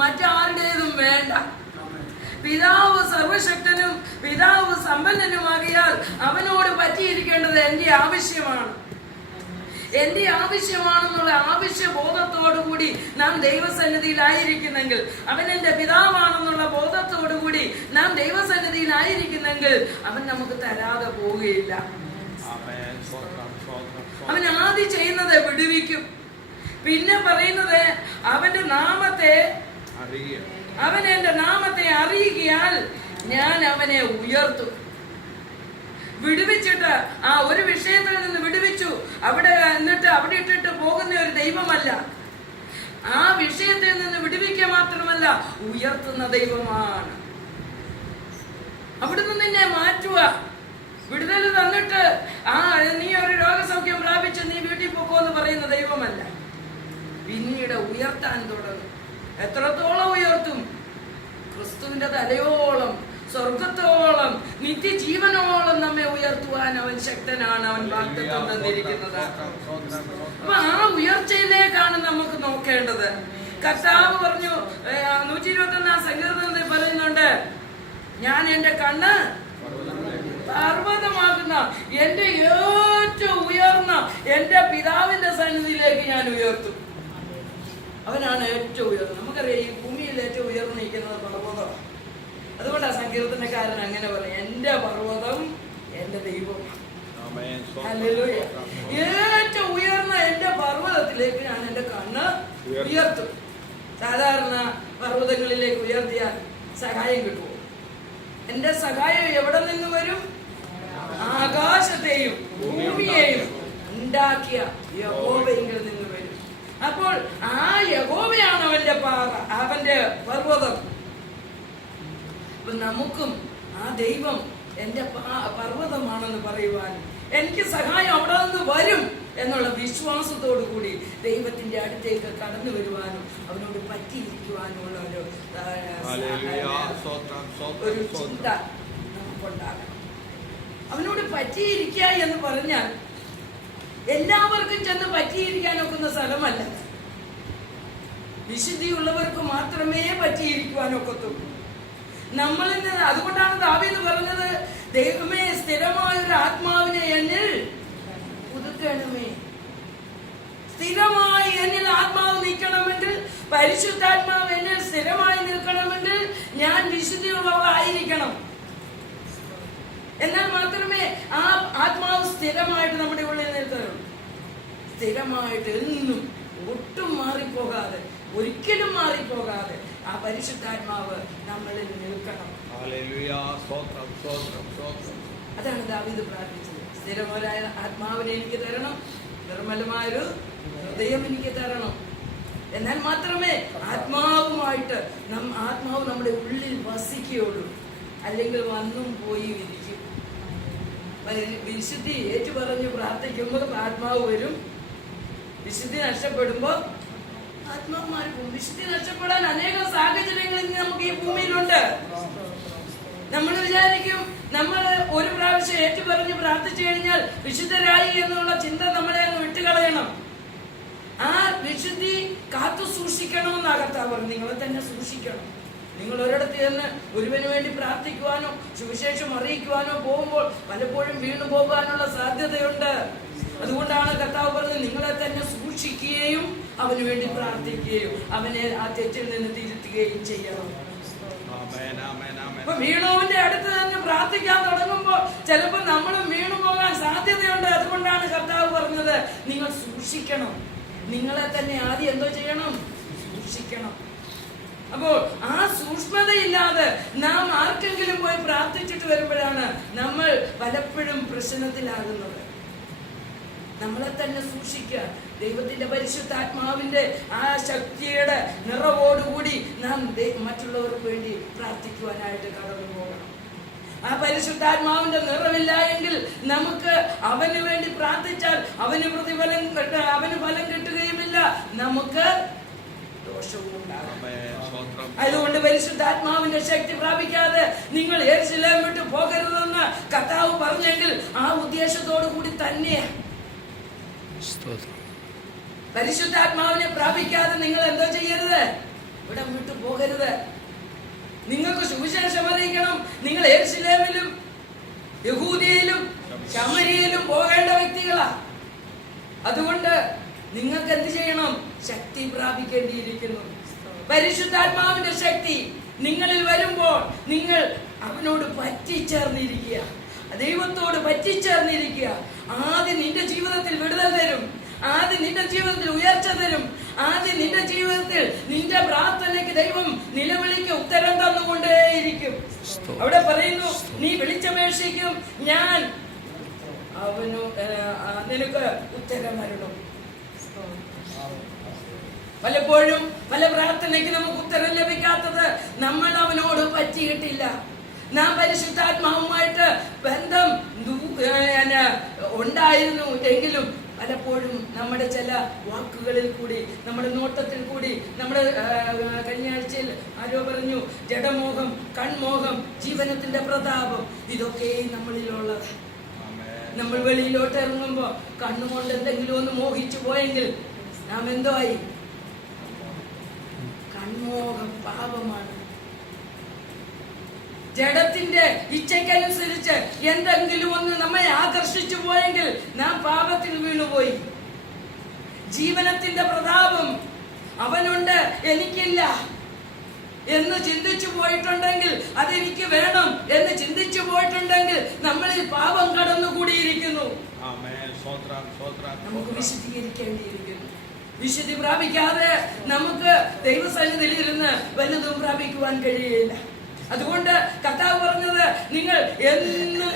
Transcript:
മറ്റാരുടേതും വേണ്ട. പിതാവ് സർവശക്തനും പിതാവ് സമ്പന്നനുമാകിയാൽ അവനോട് പറ്റിയിരിക്കേണ്ടത് എന്റെ ആവശ്യമാണ്. എന്റെ ആവശ്യമാണെന്നുള്ള ആവശ്യ കൂടി നാം ദൈവസന്നിധിയിലായിരിക്കുന്നെങ്കിൽ അവൻ എന്റെ പിതാവാണെന്നുള്ള ബോധത്തോടുകൂടി നാം ദൈവസന്നിധിയിലായിരിക്കുന്നെങ്കിൽ അവൻ നമുക്ക് തരാതെ പോവുകയില്ല. അവൻ ആദ്യം ചെയ്യുന്നത് വിടുവിക്കും. പിന്നെ പറയുന്നത് അവന്റെ നാമത്തെ അവൻ എന്റെ നാമത്തെ അറിയുകയാൽ ഞാൻ അവനെ ഉയർത്തും. വിടുവിച്ചിട്ട് ആ ഒരു വിഷയത്തിൽ നിന്ന് വിടുവിച്ചു. അവിടെ എന്നിട്ട് അവിടെ ഇട്ടിട്ട് പോകുന്ന ഒരു ദൈവമല്ല. ആ വിഷയത്തിൽ നിന്ന് വിടുവിക്കുക മാത്രമല്ല ഉയർത്തുന്ന ദൈവമാണ്. അവിടുന്ന് നിന്നെ മാറ്റുക. വിടുതൽ തന്നിട്ട് ആ നീ ഒരു രോഗസൗഖ്യം പ്രാപിച്ച് നീ വീട്ടിൽ പോക്കോ എന്ന് പറയുന്ന ദൈവമല്ല. പിന്നീട് ഉയർത്താൻ തുടങ്ങും. എത്രത്തോളം ഉയർത്തും? ക്രിസ്തുവിന്റെ തലയോളം സ്വർഗത്തോളം നിത്യജീവനോളം നമ്മെ ഉയർത്തുവാൻ അവൻ ശക്തനാണ് അവൻ വാഗ്ദത്തം തന്നിരിക്കുന്നത്. അപ്പൊ ആ ഉയർച്ചയിലേക്കാണ് നമുക്ക് നോക്കേണ്ടത്. കർത്താവ് പറഞ്ഞു നൂറ്റി ഇരുപത്തി ഒന്നാം സങ്കീർത്തനത്തിൽ പറയുന്നുണ്ട് ഞാൻ എന്റെ കണ്ണ് പർവതമാകുന്ന എന്റെ ഏറ്റവും ഉയർന്ന എന്റെ പിതാവിന്റെ സന്നിധിയിലേക്ക് ഞാൻ ഉയർത്തും. അവനാണ് ഏറ്റവും ഉയർന്നത്. നമുക്കറിയാം ഈ ഭൂമിയിൽ ഏറ്റവും ഉയർന്നു നിൽക്കുന്നത് പർവതമാണ് അതുകൊണ്ടാണ് സങ്കീർത്തനക്കാരൻ അങ്ങനെ പറയും എന്റെ പർവതം എന്റെ ദൈവം ഏറ്റവും ഉയർന്ന എന്റെ പർവതത്തിലേക്ക് ഞാൻ എന്റെ കണ്ണ് ഉയർത്തും. സാധാരണ പർവതങ്ങളിലേക്ക് ഉയർത്തിയാൽ സഹായം കിട്ടുമോ എന്റെ സഹായം എവിടെ നിന്ന് വരും? ആകാശത്തെയും ഭൂമിയെയും ഉണ്ടാക്കിയ വരും അപ്പോൾ ആ യഹോവയാണ് അവന്റെ പാറ അവന്റെ പർവതം. നമുക്കും ആ ദൈവം എന്റെ പർവതമാണെന്ന് പറയുവാൻ എനിക്ക് സഹായം അവിടെ നിന്ന് വരും എന്നുള്ള വിശ്വാസത്തോടു കൂടി ദൈവത്തിന്റെ അടുത്തേക്ക് കടന്നു വരുവാനും അവനോട് പറ്റിയിരിക്കുവാനുമുള്ള ഒരു ഒരു ചിന്ത നമുക്കുണ്ടാകണം. അവനോട് പറ്റിയിരിക്കുക എന്ന് പറഞ്ഞാൽ എല്ലാവർക്കും ചെന്ന് പറ്റിയിരിക്കാനൊക്കുന്ന സ്ഥലമല്ല. വിശുദ്ധിയുള്ളവർക്ക് മാത്രമേ പറ്റിയിരിക്കുവാനൊക്കത്തുള്ളൂ. നമ്മൾ നിന്ന് അതുകൊണ്ടാണ് ദാവീദ് പറഞ്ഞത് ദൈവമേ സ്ഥിരമായ ഒരു ആത്മാവിനെ എന്നിൽ പുതുക്കണമേ. സ്ഥിരമായി എന്നിൽ ആത്മാവ് നിൽക്കണമെങ്കിൽ പരിശുദ്ധാത്മാവ് എന്നിൽ സ്ഥിരമായി നിൽക്കണമെങ്കിൽ ഞാൻ വിശുദ്ധിയുള്ളവരായിരിക്കണം എന്നാൽ മാത്രമേ ആ ആത്മാവ് സ്ഥിരമായിട്ട് നമ്മുടെ ഉള്ളിൽ നിൽക്കുന്നുള്ളൂ സ്ഥിരമായിട്ട് എന്നും ഒട്ടും മാറിപ്പോകാതെ ഒരിക്കലും മാറിപ്പോകാതെ ആ പരിശുദ്ധാത്മാവ് നമ്മളിൽ നിൽക്കണം. അതാണ് ദാവീദ് പ്രാർത്ഥിച്ചത്. സ്ഥിരമായ ആത്മാവിനെ എനിക്ക് തരണം നിർമ്മലമായൊരു ഹൃദയം എനിക്ക് തരണം. എന്നാൽ മാത്രമേ ആത്മാവുമായിട്ട് നം ആത്മാവ് നമ്മുടെ ഉള്ളിൽ വസിക്കുകയുള്ളൂ. അല്ലെങ്കിൽ വന്നും പോയി ഇരിക്കും. വിശുദ്ധി ഏറ്റു പറഞ്ഞ് പ്രാർത്ഥിക്കുമ്പോൾ ആത്മാവ് വരും. വിശുദ്ധി നഷ്ടപ്പെടുമ്പോൾ ആത്മാവ് വിശുദ്ധി നഷ്ടപ്പെടാൻ അനേകം സാഹചര്യങ്ങൾ ഇന്ന് നമുക്ക് ഈ ഭൂമിയിലുണ്ട്. നമ്മൾ വിചാരിക്കും നമ്മൾ ഒരു പ്രാവശ്യം ഏറ്റു പറഞ്ഞ് പ്രാർത്ഥിച്ചു കഴിഞ്ഞാൽ വിശുദ്ധരായി എന്നുള്ള ചിന്ത നമ്മളെ അങ്ങ് വിട്ടുകളയണം. ആ വിശുദ്ധി കാത്തു സൂക്ഷിക്കണമെന്ന് അകത്താവർ നിങ്ങളെ തന്നെ സൂക്ഷിക്കണം. നിങ്ങൾ ഒരിടത്ത് ചെന്ന് ഒരുവന് വേണ്ടി പ്രാർത്ഥിക്കുവാനോ സുവിശേഷം അറിയിക്കുവാനോ പോകുമ്പോൾ പലപ്പോഴും വീണു പോകാനുള്ള സാധ്യതയുണ്ട്. അതുകൊണ്ടാണ് കർത്താവ് പറഞ്ഞത് നിങ്ങളെ തന്നെ സൂക്ഷിക്കുകയും അവന് വേണ്ടി പ്രാർത്ഥിക്കുകയും അവനെ ആ തെറ്റിൽ നിന്ന് തിരുത്തുകയും ചെയ്യണം. വീണുവിന്റെ അടുത്ത് തന്നെ പ്രാർത്ഥിക്കാൻ തുടങ്ങുമ്പോൾ ചിലപ്പോൾ നമ്മൾ വീണു പോകാൻ സാധ്യതയുണ്ട്. അതുകൊണ്ടാണ് കർത്താവ് പറഞ്ഞത് നിങ്ങൾ സൂക്ഷിക്കണം. നിങ്ങളെ തന്നെ ആദ്യം എന്തോ ചെയ്യണം? സൂക്ഷിക്കണം. അപ്പോൾ ആ സൂക്ഷ്മതയില്ലാതെ നാം ആർക്കെങ്കിലും പോയി പ്രാർത്ഥിച്ചിട്ട് വരുമ്പോഴാണ് നമ്മൾ പലപ്പോഴും പ്രശ്നത്തിലാകുന്നത്. നമ്മളെ തന്നെ സൂക്ഷിക്കുക. ദൈവത്തിന്റെ പരിശുദ്ധാത്മാവിന്റെ ആ ശക്തിയുടെ നിറവോടുകൂടി നാം മറ്റുള്ളവർക്ക് വേണ്ടി പ്രാർത്ഥിക്കുവാനായിട്ട് കടന്നു പോകണം. ആ പരിശുദ്ധാത്മാവിന്റെ നിറമില്ല എങ്കിൽ നമുക്ക് അവന് വേണ്ടി പ്രാർത്ഥിച്ചാൽ അവന് പ്രതിഫലം കിട്ട അവന് ഫലം കിട്ടുകയുമില്ല. നമുക്ക് ദോഷവും ഉണ്ടാകും അതുകൊണ്ട് പരിശുദ്ധാത്മാവിന്റെ ശക്തി പ്രാപിക്കാതെ നിങ്ങൾ യേശുലേം വിട്ട് പോകരുതെന്ന് കർത്താവ് പറഞ്ഞെങ്കിൽ ആ ഉദ്ദേശത്തോടു കൂടി തന്നെ സ്തോത്രം പരിശുദ്ധാത്മാവിനെ പ്രാപിക്കാതെ നിങ്ങൾ എന്തോ ചെയ്യരുത്. ഇവിടെ വിട്ടു പോകരുത്. നിങ്ങൾക്ക് സുവിശേഷം അറിയിക്കണം. നിങ്ങൾ ഏർസിലേമിലും യഹൂദിയയിലും ശമരിയിലും പോകേണ്ട വ്യക്തികളാ. അതുകൊണ്ട് നിങ്ങൾക്ക് എന്ത് ചെയ്യണം? ശക്തി പ്രാപിക്കേണ്ടിയിരിക്കുന്നു. പരിശുദ്ധാത്മാവിന്റെ ശക്തി നിങ്ങളിൽ വരുമ്പോൾ നിങ്ങൾ അവനോട് പറ്റിച്ചേർന്നിരിക്കുക. ദൈവത്തോട് പറ്റിച്ചേർന്നിരിക്കുക ആദ്യം നിന്റെ ജീവിതത്തിൽ വിടുതൽ തരും. ആദ്യം നിന്റെ ജീവിതത്തിൽ ഉയർച്ച തരും. ആദ്യം നിന്റെ ജീവിതത്തിൽ നിന്റെ പ്രാർത്ഥനയ്ക്ക് ദൈവം നിലവിളിക്ക് ഉത്തരം തന്നുകൊണ്ടേയിരിക്കും. അവിടെ പറയുന്നു നീ വിളിച്ചപേക്ഷിക്കും. ഞാൻ അവനു നിനക്ക് ഉത്തരം വരണം പലപ്പോഴും പല പ്രാർത്ഥനയ്ക്ക് നമുക്ക് ഉത്തരം ലഭിക്കാത്തത് നമ്മൾ അവനോട് പറ്റിയിട്ടില്ല. നാം പരിശുദ്ധാത്മാവുമായിട്ട് ബന്ധം ഉണ്ടായിരുന്നു എങ്കിലും പലപ്പോഴും നമ്മുടെ ചില വാക്കുകളിൽ കൂടി നമ്മുടെ നോട്ടത്തിൽ കൂടി നമ്മുടെ കഴിഞ്ഞ ആഴ്ചയിൽ ആരോ പറഞ്ഞു ജഡമോഹം കൺമോഹം ജീവനത്തിന്റെ പ്രതാപം ഇതൊക്കെ നമ്മളിലുള്ളത്. നമ്മൾ വെളിയിലോട്ട് ഇറങ്ങുമ്പോ കണ്ണുകൊണ്ട് എന്തെങ്കിലും ഒന്ന് മോഹിച്ചു പോയെങ്കിൽ നാം എന്തോ ആയി കൺമോഹം പാപമാണ്. ജഡത്തിന്റെ ഇച്ഛയ്ക്കനുസരിച്ച് എന്തെങ്കിലും ഒന്ന് നമ്മെ ആകർഷിച്ചു പോയെങ്കിൽ നാം പാപത്തിൽ വീണുപോയി. ജീവനത്തിന്റെ പ്രതാപം അവനുണ്ട് എനിക്കില്ല എന്ന് ചിന്തിച്ചു പോയിട്ടുണ്ടെങ്കിൽ അതെനിക്ക് വേണം എന്ന് ചിന്തിച്ചു പോയിട്ടുണ്ടെങ്കിൽ നമ്മളിൽ പാപം കടന്നുകൂടിയിരിക്കുന്നു. നമുക്ക് വിശദീകരിക്കേണ്ടിയിരിക്കുന്നു വിശുദ്ധി പ്രാപിക്കാതെ നമുക്ക് ദൈവസന്നിധിയിൽ ഇരുന്ന് വലുതും പ്രാപിക്കുവാൻ കഴിയില്ല. അതുകൊണ്ട് കർത്താവ് പറഞ്ഞത് നിങ്ങൾ എന്ന്